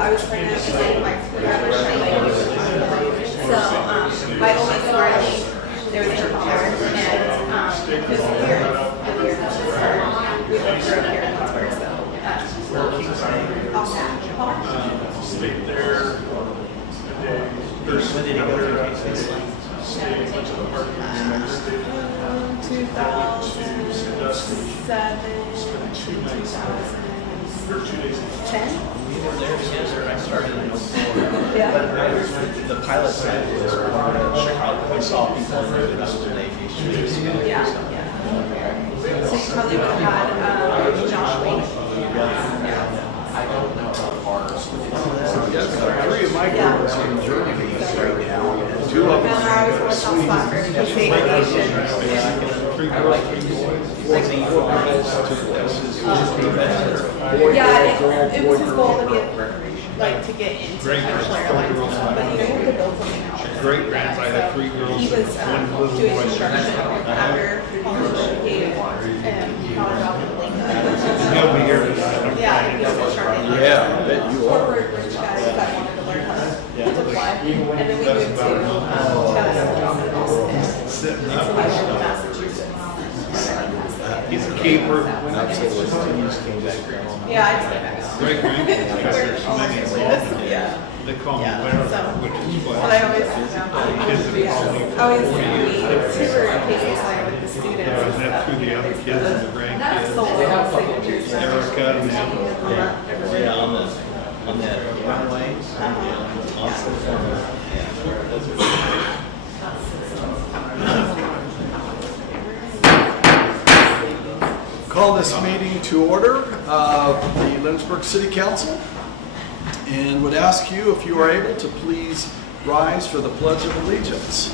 I was pregnant and then my brother was showing. So my oldest girl, there was her father, and his parents live here. We both grew up here in Lindsborg, so Stayed there a day. There's When did he go through stayed a bunch of apartments. 2007 2 nights. 2010. Or 2 days. We were there together. I started in 04. Yeah. But the pilot side was Chicago. I saw people in there that was in aviation. Yeah. So you probably would have had Josh Wayne. I don't know how far. Three of my girls are in Germany right now. Two of And them I always worked on soccer because the aviation. I like it. Yeah, it was his goal to get to get into commercial airlines, but you know you have to build something out. Great grands. I had 3 girls. He was and 1 little doing boy. construction after college. He thought about building. He'll be here. Yeah, he was construction. Yeah, I bet you are. Corporate rich guys that wanted to learn how to fly, and then we moved to Massachusetts. He's a keeper. Absolutely. Yeah, I'd say that. Great grandkids. Because there's so many involved. Yeah. They call me Yeah, Larry, so- which is But I what always, kids that call me for always 4 we years. tour occasionally with the students. I was and that stuff, through the you know, other there's kids and the the grandkids. solo signatures. Erica and them. Yeah, on that runway. Awesome. Call this meeting to order of the Lindsborg City Council and would ask you if you are able to please rise for the Pledge of Allegiance.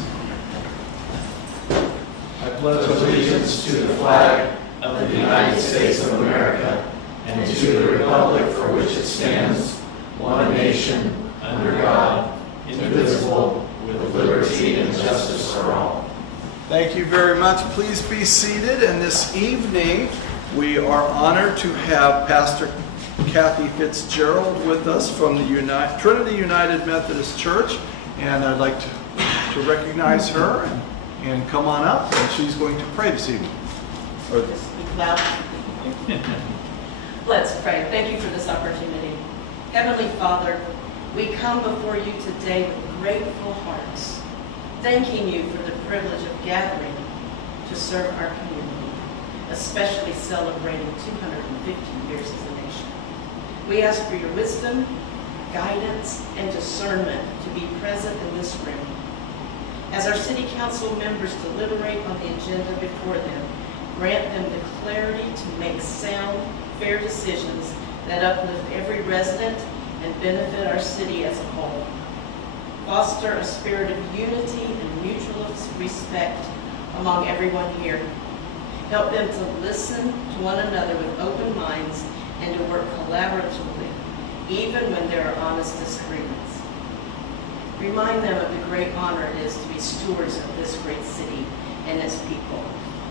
I pledge allegiance to the flag of the United States of America and to the republic for which it stands, one nation, under God, indivisible, with liberty and justice for all. Thank you very much. Please be seated. And this evening, we are honored to have Pastor Kathy Fitzgerald with us from the Trinity United Methodist Church. And I'd like to recognize her and come on up. And she's going to pray this evening. Let's pray. Thank you for this opportunity. Heavenly Father, we come before you today with grateful hearts, thanking you for the privilege of gathering to serve our community, especially celebrating 250 years as a nation. We ask for your wisdom, guidance, and discernment to be present in this room. As our city council members deliberate on the agenda before them, grant them the clarity to make sound, fair decisions that uplift every resident and benefit our city as a whole. Foster a spirit of unity and mutual respect among everyone here. Help them to listen to one another with open minds and to work collaboratively, even when there are honest disagreements. Remind them of the great honor it is to be stewards of this great city and its people.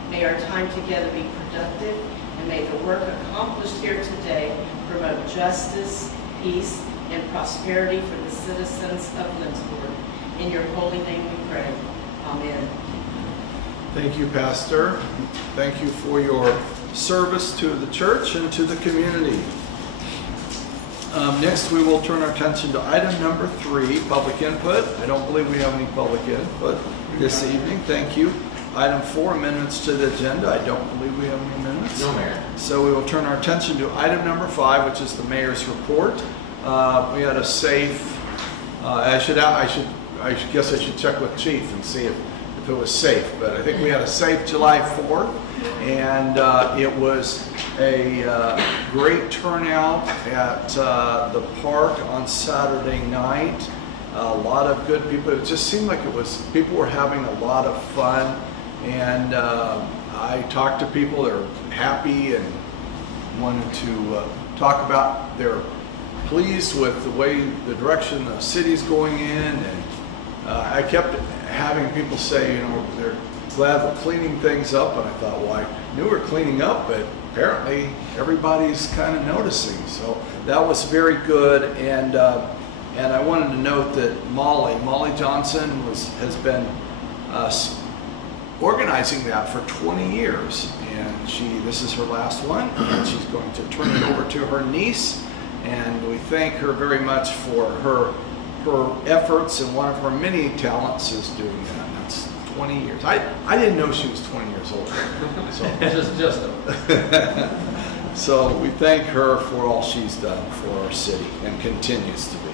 May our time together be productive, and may the work accomplished here today promote justice, peace, and prosperity for the citizens of Lindsborg. In your holy name we pray. Amen. Thank you, Pastor. Thank you for your service to the church and to the community. Next, we will turn our attention to item number 3, public input. I don't believe we have any public input this evening. Thank you. Item 4, amendments to the agenda. I don't believe we have any amendments. No, Mayor. So we will turn our attention to item number 5, which is the mayor's report. We had a safe. I guess I should check with Chief and see if it was safe. But I think we had a safe July 4th, and it was a great turnout at the park on Saturday night. A lot of good people. It just seemed like people were having a lot of fun, and I talked to people that are happy and wanted to talk about their pleased with the direction the city's going in, and I kept having people say, they're glad we're cleaning things up, and I thought, well, I knew we're cleaning up, but apparently everybody's kind of noticing. So that was very good. And I wanted to note that Molly Johnson has been organizing that for 20 years, and this is her last one, and she's going to turn it over to her niece. And we thank her very much for her efforts, and one of her many talents is doing that. And that's 20 years. I didn't know she was 20 years old. So so we thank her for all she's done for our city and continues to be.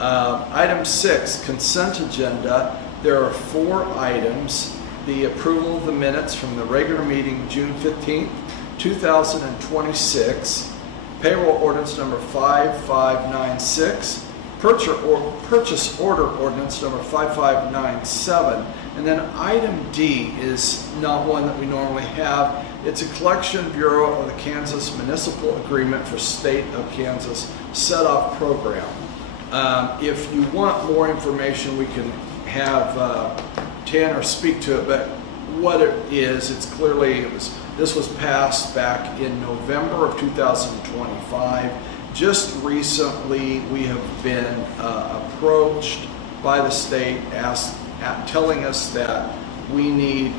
Item 6, consent agenda. There are 4 items. The approval of the minutes from the regular meeting June 15th, 2026. Payroll ordinance number 5596. Purchase order ordinance number 5597. And then item D is not one that we normally have. It's a collection bureau of the Kansas Municipal Agreement for State of Kansas Set-Off Program. If you want more information, we can have Tanner speak to it, but what it is, this was passed back in November of 2025. Just recently, we have been approached by the state telling us that we need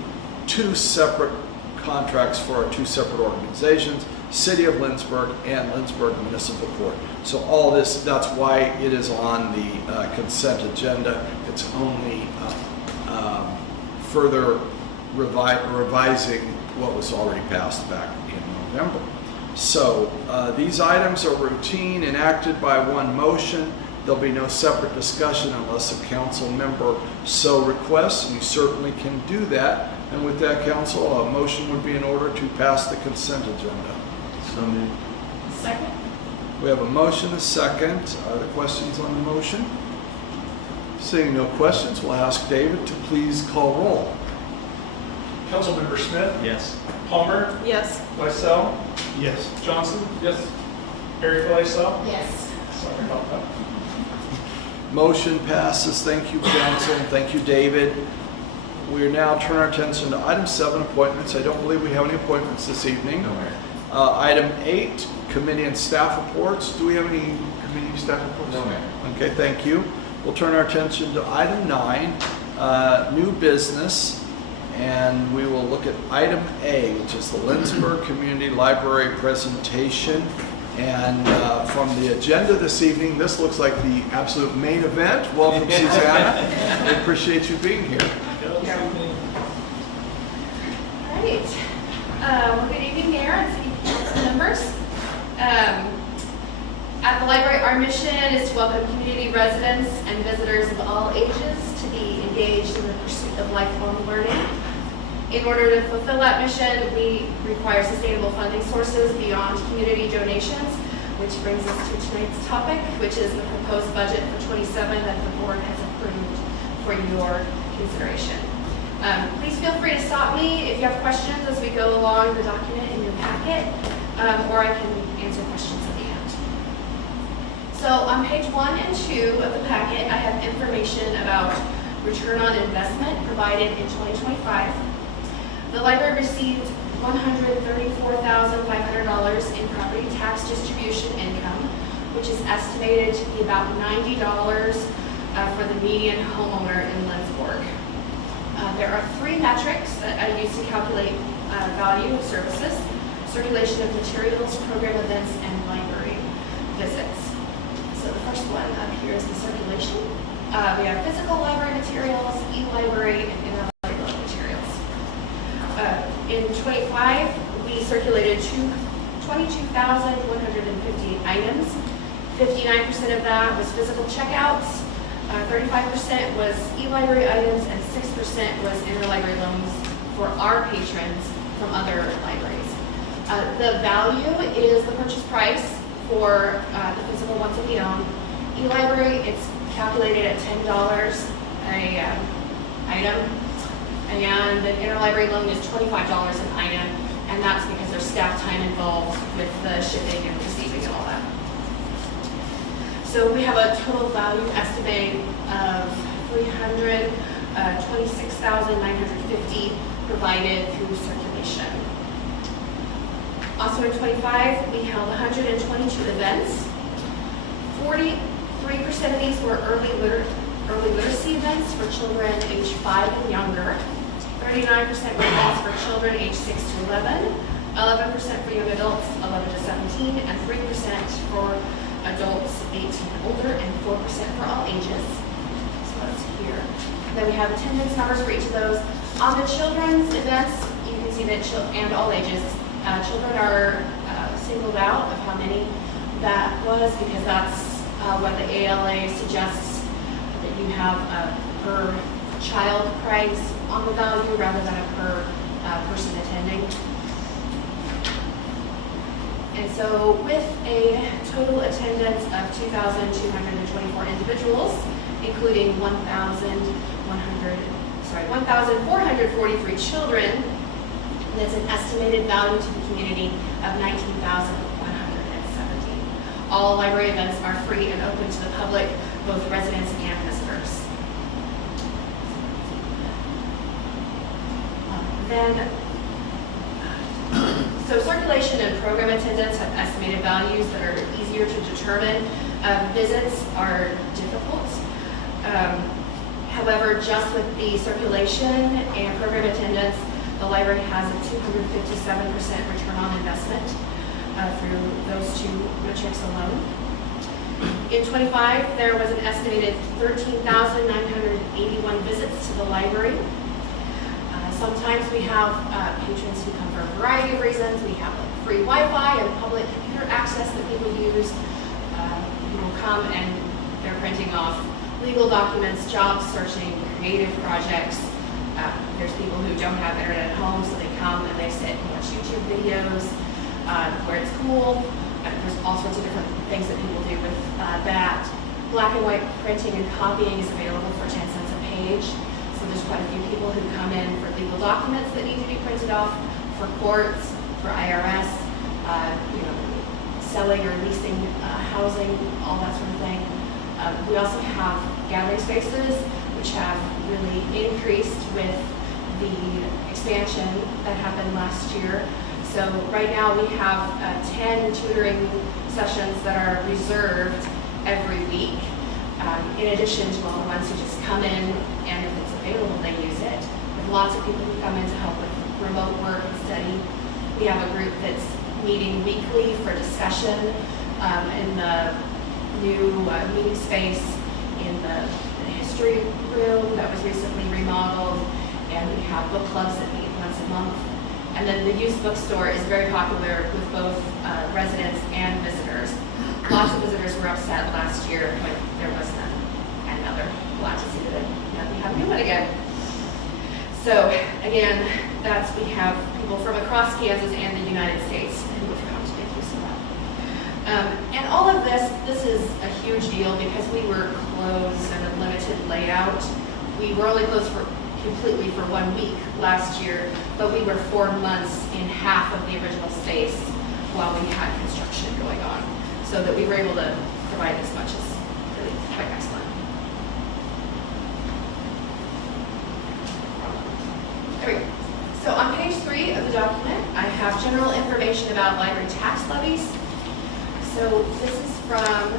2 separate contracts for our 2 separate organizations, City of Lindsborg and Lindsborg Municipal Court. So all this, that's why it is on the consent agenda. It's only further revising what was already passed back in November. So these items are routine, enacted by one motion. There'll be no separate discussion unless a council member so requests. You certainly can do that. And with that, council, a motion would be in order to pass the consent agenda. So moved. Second. We have a motion, a second. Are there questions on the motion? Seeing no questions, we'll ask David to please call roll. Councilmember Smith, Yes. Palmer, Yes. Lysell, Yes. Johnson. Yes. Harry Lysell. Yes. Sorry about that. Motion passes. Thank you, council, and thank you, David. We now turn our attention to item 7, appointments. I don't believe we have any appointments this evening. No, Mayor. Item 8, committee and staff reports. Do we have any committee and staff reports? No, Mayor. Okay, thank you. We'll turn our attention to item 9, new business, and we will look at item A, which is the Lindsborg Community Library presentation. And from the agenda this evening, this looks like the absolute main event. Welcome, Susanna. We appreciate you being here. All right. Well, good evening, Mayor and City Council members. At the library, our mission is to welcome community residents and visitors of all ages to be engaged in the pursuit of lifelong learning. In order to fulfill that mission, we require sustainable funding sources beyond community donations, which brings us to tonight's topic, which is the proposed budget for 27 that the board has approved for your consideration. Please feel free to stop me if you have questions as we go along the document in your packet, or I can answer questions at the end. So on page 1 and 2 of the packet, I have information about return on investment provided in 2025. The library received $134,500 in property tax distribution income, which is estimated to be about $90 for the median homeowner in Lindsborg. There are 3 metrics that I use to calculate value of services: circulation of materials, program events, and library visits. So the first one up here is the circulation. We have physical library materials, e-library, and interlibrary materials. In 25, we circulated 22,150 items. 59% of that was physical checkouts, 35% was e-library items, and 6% was interlibrary loans for our patrons from other libraries. The value is the purchase price for the physical ones that we own. E-library, it's calculated at $10 a item, and an interlibrary loan is $25 an item, and that's because there's staff time involved with the shipping and receiving and all that. So we have a total value estimate of $326,950 provided through circulation. Also in 25, we held 122 events. 43% of these were early literacy events for children age 5 and younger. 39% were events for children age 6 to 11. 11% for young adults 11 to 17, and 3% for adults 18 and older, and 4% for all ages. So that's here. Then we have attendance numbers for each of those. On the children's events, you can see that and all ages, children are singled out of how many that was, because that's what the ALA suggests, that you have a per child price on the value rather than a per person attending. And so with a total attendance of 2,224 individuals, including 1,443 children, that's an estimated value to the community of $19,117. All library events are free and open to the public, both residents and visitors. So circulation and program attendance have estimated values that are easier to determine. Visits are difficult. However, just with the circulation and program attendance, the library has a 257% return on investment through those two metrics alone. In 25, there was an estimated 13,981 visits to the library. Sometimes we have patrons who come for a variety of reasons. We have free Wi-Fi and public computer access that people use. People come and they're printing off legal documents, job searching, creative projects. There's people who don't have internet at home, so they come and they sit and watch YouTube videos where it's cool. There's all sorts of different things that people do with that. Black and white printing and copying is available for 10 cents a page. So there's quite a few people who come in for legal documents that need to be printed off, for courts, for IRS, selling or leasing housing, all that sort of thing. We also have gathering spaces, which have really increased with the expansion that happened last year. So right now we have 10 tutoring sessions that are reserved every week, in addition to all the ones who just come in, and if it's available, they use it. We have lots of people who come in to help with remote work and study. We have a group that's meeting weekly for discussion in the new meeting space in the history room that was recently remodeled, and we have book clubs that meet once a month. And then the used bookstore is very popular with both residents and visitors. Lots of visitors were upset last year when there was none, and now they're glad to see that we have a new one again. So again, we have people from across Kansas and the United States who have come to make use of that. And all of this is a huge deal because we were closed in a limited layout. We were only closed completely for 1 week last year, but we were 4 months in half of the original space while we had construction going on, so that we were able to provide as much as really quite excellent. There we go. So on page 3 of the document, I have general information about library tax levies. So this is from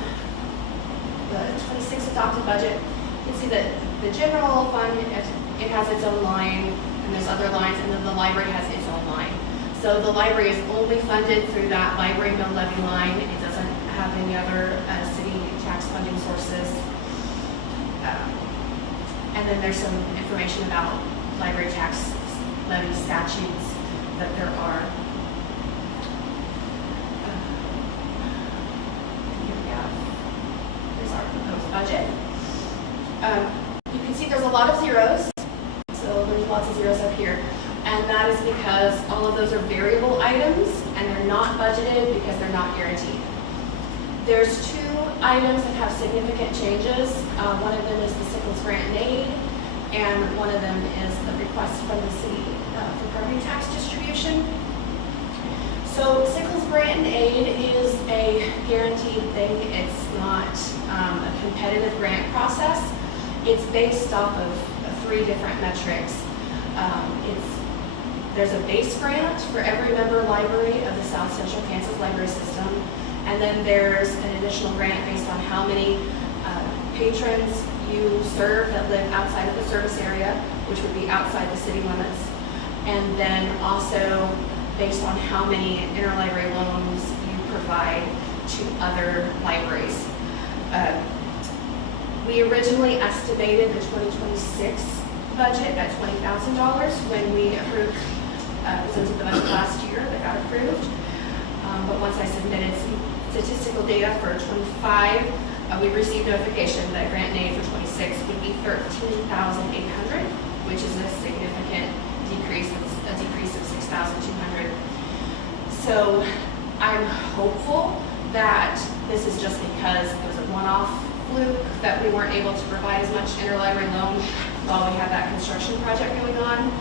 the 26 adopted budget. You can see that the general fund, it has its own line, and there's other lines, and then the library has its own line. So the library is only funded through that library mill levy line. It doesn't have any other city tax funding sources. And then there's some information about library tax levy statutes that there are. Here we have, there's our proposed budget. You can see there's a lot of zeros. So there's lots of zeros up here. And that is because all of those are variable items and they're not budgeted because they're not guaranteed. There's 2 items that have significant changes. One of them is the Sickles Grant and Aid, and one of them is the request from the city for property tax distribution. So Sickles Grant and Aid is a guaranteed thing. It's not a competitive grant process. It's based off of 3 different metrics. It's There's a base grant for every member library of the South Central Kansas Library System. And then there's an additional grant based on how many patrons you serve that live outside of the service area, which would be outside the city limits. And then also based on how many interlibrary loans you provide to other libraries. We originally estimated the 2026 budget at $20,000 when we approved, presented the budget last year that got approved. But once I submitted some statistical data for 25, we received notification that grant and aid for 26 would be $13,800, which is a significant decrease. It's a decrease of $6,200. So I'm hopeful that this is just because it was a one-off fluke that we weren't able to provide as much interlibrary loan while we had that construction project going on.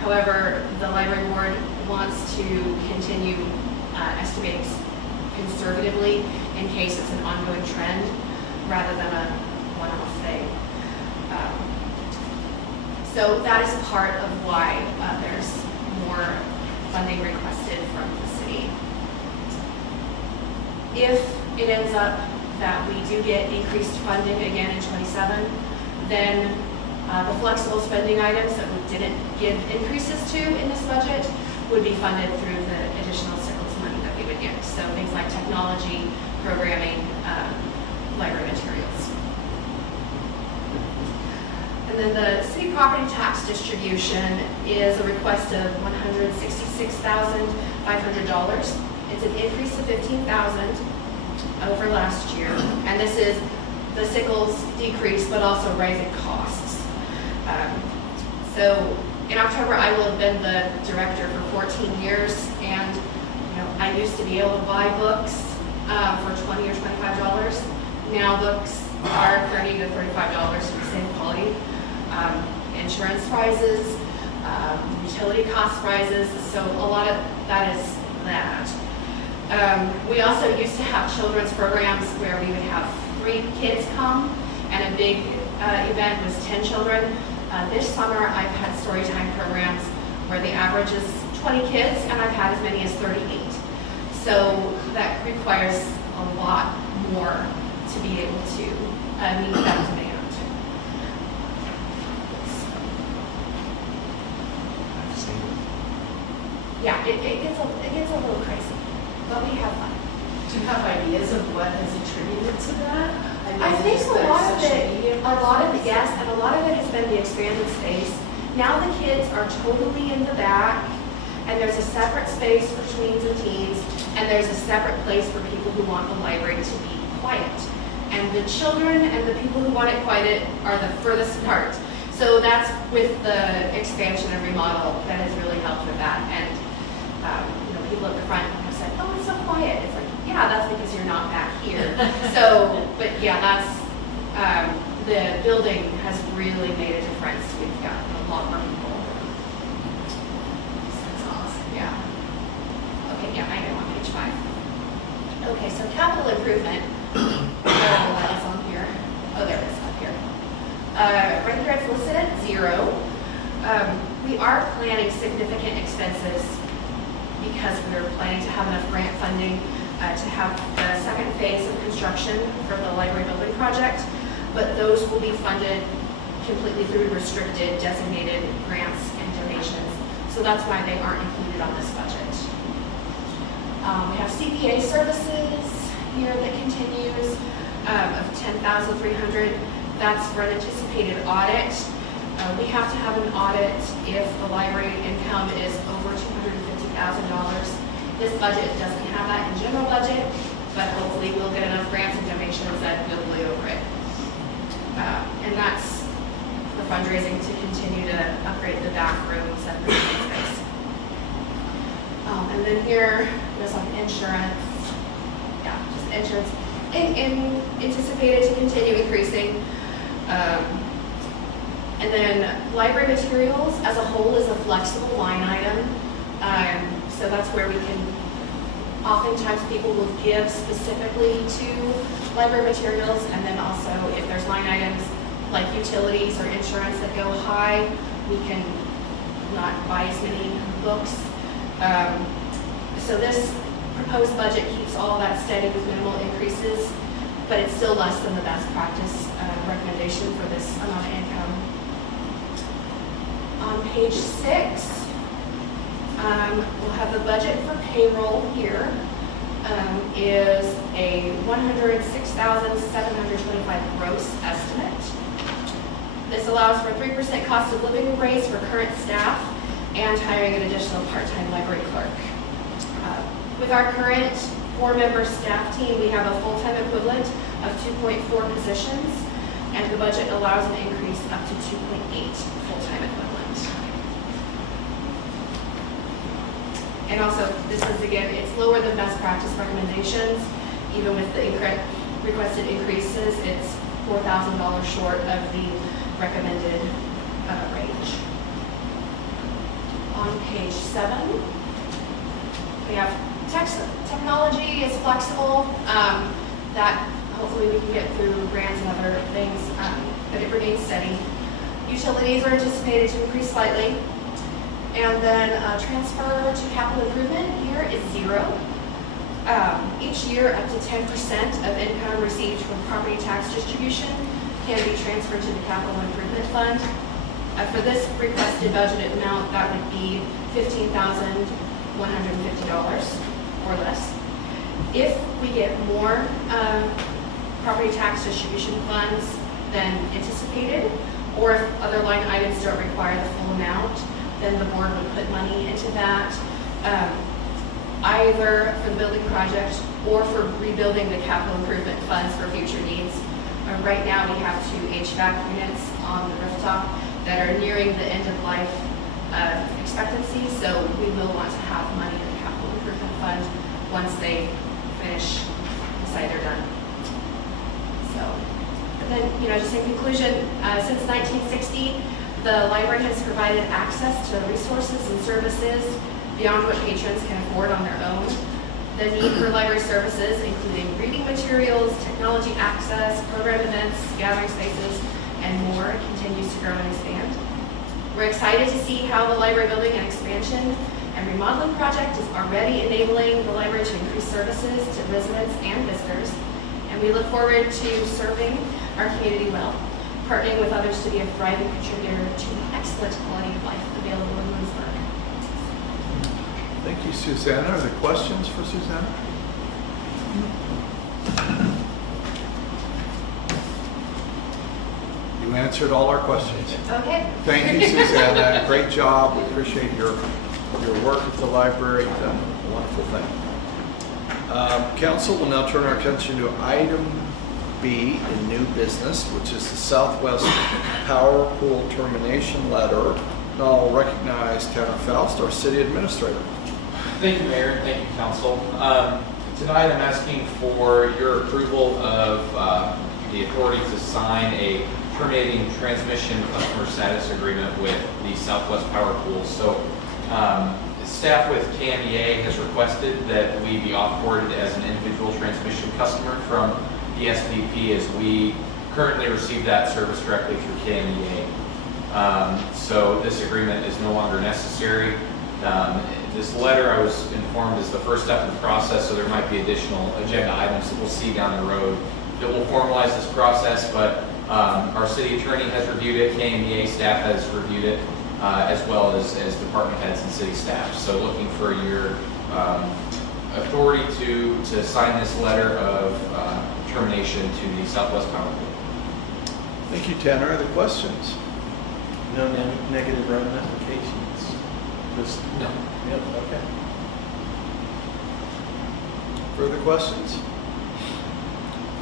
However, the library board wants to continue estimating conservatively in case it's an ongoing trend rather than a one-off thing. So that is part of why there's more funding requested from the city. If it ends up that we do get increased funding again in 27, then the flexible spending items that we didn't give increases to in this budget would be funded through the additional sickles money that we would get. So things like technology, programming, library materials. And then the city property tax distribution is a request of $166,500. It's an increase of $15,000 over last year. And this is the sickles decrease, but also rising costs. So in October, I will have been the director for 14 years, and I used to be able to buy books for $20 or $25. Now books are $30 to $35 for the same quality. Insurance rises, utility cost rises, so a lot of that is that. We also used to have children's programs where we would have 3 kids come, and a big event was 10 children. This summer, I've had story time programs where the average is 20 kids, and I've had as many as 38. So that requires a lot more to be able to meet that demand. Yeah, it gets a little crazy, but we have fun. Do you have ideas of what is attributed to that? I think a lot of it, yes, and a lot of it has been the expanded space. Now the kids are totally in the back, and there's a separate space for tweens and teens, and there's a separate place for people who want the library to be quiet. And the children and the people who want it quiet are the furthest apart. So that's with the expansion and remodel that has really helped with that. And people at the front have said, "Oh, it's so quiet." It's like, yeah, that's because you're not back here. So, but yeah, that's the building has really made a difference. We've got a lot more people. That's awesome. Yeah. Okay, yeah, I know on page 5. Okay, so capital improvement. That's on here. Oh, there it is up here. Right here it's listed at 0. We are planning significant expenses because we're planning to have enough grant funding to have the second phase of construction for the library building project, but those will be funded completely through restricted designated grants and donations. So that's why they aren't included on this budget. We have CPA services here that continues of $10,300. That's for an anticipated audit. We have to have an audit if the library income is over $250,000. This budget doesn't have that in general budget, but hopefully we'll get enough grants and donations that we'll way over it. And that's the fundraising to continue to upgrade the bathrooms and the space. And then here, there's like insurance. Yeah, just insurance. Anticipated to continue increasing. And then library materials as a whole is a flexible line item. So that's where we can, oftentimes people will give specifically to library materials, and then also if there's line items like utilities or insurance that go high, we can not buy as many books. So this proposed budget keeps all that steady with minimal increases, but it's still less than the best practice recommendation for this amount of income. On page 6, we'll have the budget for payroll here is a $106,725 gross estimate. This allows for a 3% cost of living raise for current staff and hiring an additional part-time library clerk. With our current 4-member staff team, we have a full-time equivalent of 2.4 positions, and the budget allows an increase up to 2.8 full-time equivalent. And also, this is again, it's lower than best practice recommendations. Even with the requested increases, it's $4,000 short of the recommended range. On page 7, we have technology is flexible. That hopefully we can get through grants and other things, but it remains steady. Utilities are anticipated to increase slightly. And then transfer to capital improvement here is 0. Each year, up to 10% of income received from property tax distribution can be transferred to the capital improvement fund. For this requested budgeted amount, that would be $15,150 or less. If we get more property tax distribution funds than anticipated, or if other line items don't require the full amount, then the board would put money into that, either for the building project or for rebuilding the capital improvement funds for future needs. Right now, we have 2 HVAC units on the rooftop that are nearing the end of life expectancy, so we will want to have money in the capital improvement fund once they finish, decide they're done. So, and then, just in conclusion, since 1960, the library has provided access to resources and services beyond what patrons can afford on their own. The need for library services, including reading materials, technology access, program events, gathering spaces, and more, continues to grow and expand. We're excited to see how the library building and expansion and remodeling project is already enabling the library to increase services to residents and visitors, and we look forward to serving our community well, partnering with others to be a thriving contributor to the excellent quality of life available in Lindsborg. Thank you, Susanna. Are there questions for Susanna? You answered all our questions. Okay. Thank you, Susanna. Great job. We appreciate your work at the library. You've done a wonderful thing. Council will now turn our attention to item B in new business, which is the Southwest Power Pool termination letter. And I'll recognize Tanner Faust, our city administrator. Thank you, Mayor, and thank you, Council. Tonight I'm asking for your approval of the authority to sign a terminating transmission customer status agreement with the Southwest Power Pool. So staff with KMEA has requested that we be off-boarded as an individual transmission customer from the SPP, as we currently receive that service directly through KMEA. So this agreement is no longer necessary. This letter, I was informed, is the first step in the process, so there might be additional agenda items that we'll see down the road that will formalize this process, but our city attorney has reviewed it, KMEA staff has reviewed it, as well as department heads and city staff. So looking for your authority to sign this letter of termination to the Southwest Power Pool. Thank you, Tanner. Are there questions? No negative ramifications. Just No. Yep. Okay. Further questions?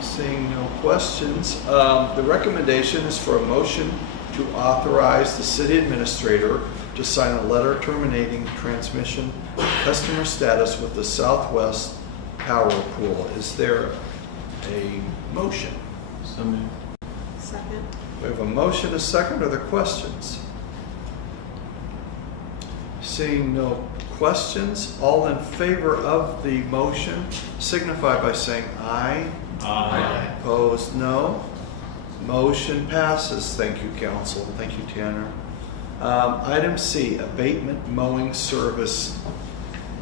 Seeing no questions, the recommendation is for a motion to authorize the city administrator to sign a letter terminating transmission customer status with the Southwest Power Pool. Is there a motion? So moved. Second. We have a motion, a second. Are there questions? Seeing no questions, all in favor of the motion signify by saying aye. Aye. Opposed, no. Motion passes. Thank you, council. Thank you, Tanner. Item C, abatement mowing service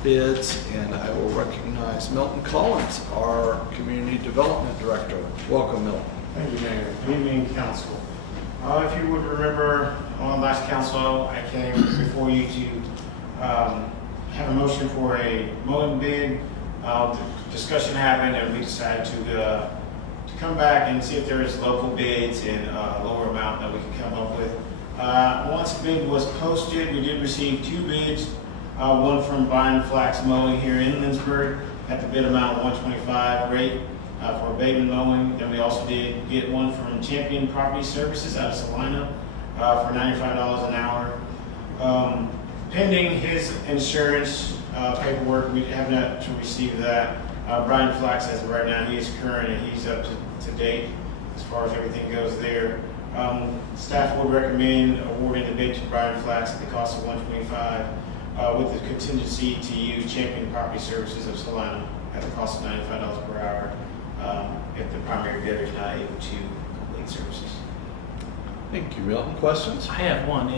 bids, and I will recognize Milton Collins, our Community Development Director. Welcome, Milton. Thank you, Mayor. Good evening, council. If you would remember, on last council, I came before you to have a motion for a mowing bid. The discussion happened, and we decided to come back and see if there is local bids in a lower amount that we can come up with. Once the bid was posted, we did receive 2 bids. One from Brian Flax Mowing here in Lindsborg at the bid amount $125 rate for abatement mowing. Then we also did get one from Champion Property Services out of Salina for $95 an hour. Pending his insurance paperwork, we have not to receive that. Brian Flax, as of right now, he is current and he's up to date as far as everything goes there. Staff would recommend awarding the bid to Brian Flax at the cost of $125 with the contingency to use Champion Property Services of Salina at the cost of $95 per hour if the primary bidder is not able to complete services. Thank you, Milton. Questions? I have one.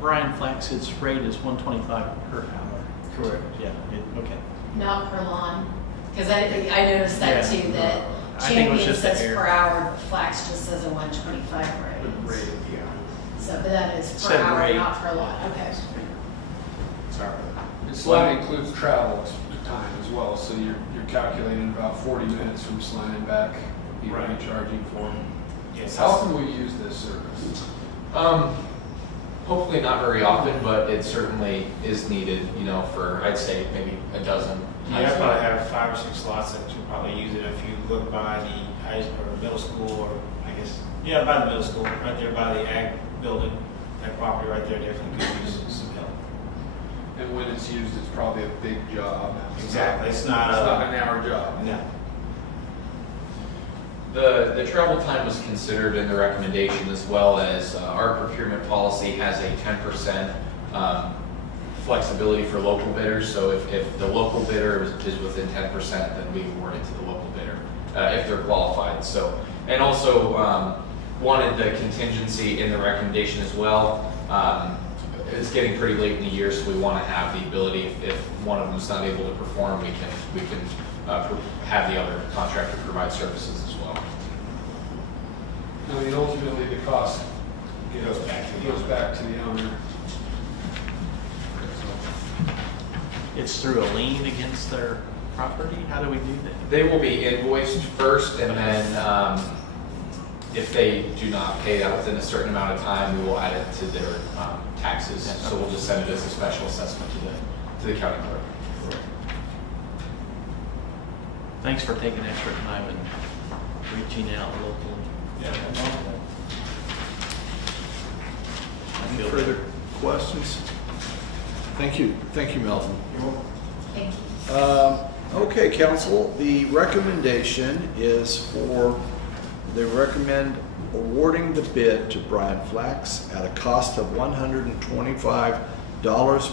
Brian Flax's rate is $125 per hour. Correct. Yeah, okay. Not per lawn, because I noticed that Yeah. too, that I think it was Champion just the says air. per hour, but Flax just says a 125 rate. Yeah. So, but that is per Said hour, rate. not per lawn, okay. Sorry. Salina includes travel time as well, so you're calculating about 40 minutes from Salina and back, you're Right. charging for. Yes. How often will you use this service? Hopefully not very often, but it certainly is needed, for, I'd say, maybe a dozen. Yeah, I probably have 5 or 6 slots that you'll probably use it if you look by the high or middle school, or I guess, yeah, by the middle school, right there by the ag building, that property right there definitely could use some help. And when it's used, it's probably a big job. Exactly, it's not an hour job. no. The travel time was considered in the recommendation, as well as our procurement policy has a 10% flexibility for local bidders. So if the local bidder is within 10%, then we award it to the local bidder if they're qualified. So, and also wanted the contingency in the recommendation as well. It's getting pretty late in the year, so we want to have the ability, if one of them is not able to perform, we can have the other contractor provide services as well. I mean, ultimately, the cost Goes back to the owner. It's through a lien against their property? How do we do that? They will be invoiced first, and then if they do not pay that within a certain amount of time, we will add it to their taxes. So we'll just send it as a special assessment to the county clerk. Thanks for taking extra time and reaching out locally. Yeah. Any further questions? Thank you, Melvin. Thank you. Okay, council, the recommendation is they recommend awarding the bid to Brian Flax at a cost of $125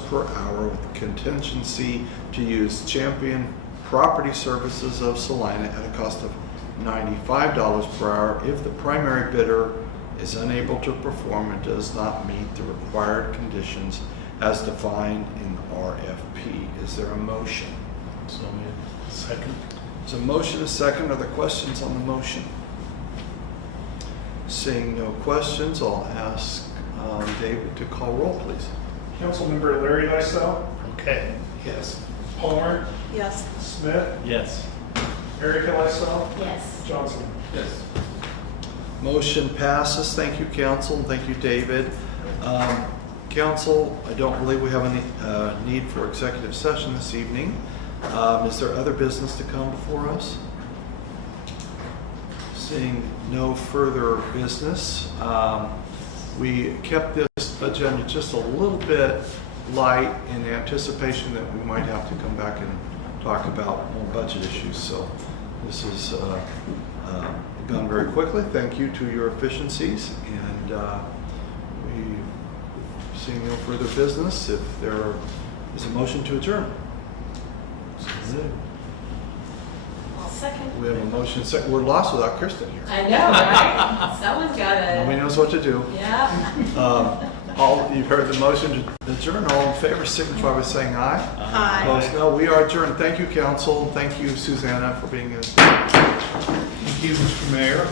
per hour with contingency to use Champion Property Services of Salina at a cost of $95 per hour if the primary bidder is unable to perform and does not meet the required conditions as defined in the RFP. Is there a motion? So moved. Second. There's a motion, a second. Are there questions on the motion? Seeing no questions, I'll ask David to call roll, please. Councilmember Larry Lysell, Okay. Yes. Palmer, Yes. Smith, Yes. Erica Lysell, Yes. Johnson. Yes. Motion passes. Thank you, council, and thank you, David. Council, I don't believe we have any need for executive session this evening. Is there other business to come before us? Seeing no further business, we kept this agenda just a little bit light in anticipation that we might have to come back and talk about more budget issues. So this has gone very quickly. Thank you to your efficiencies, and we seeing no further business. If there is a motion to adjourn. I'll second. We have a motion. We're lost without Kristen here. I know, right? Someone's got Nobody to, knows what to do. yeah. All, you've heard the motion to adjourn. All in favor, signify by saying aye. Aye. Opposed, no. We are adjourned. Thank you, council. Thank you, Susanna, for being here. Thank you, Mr. Mayor.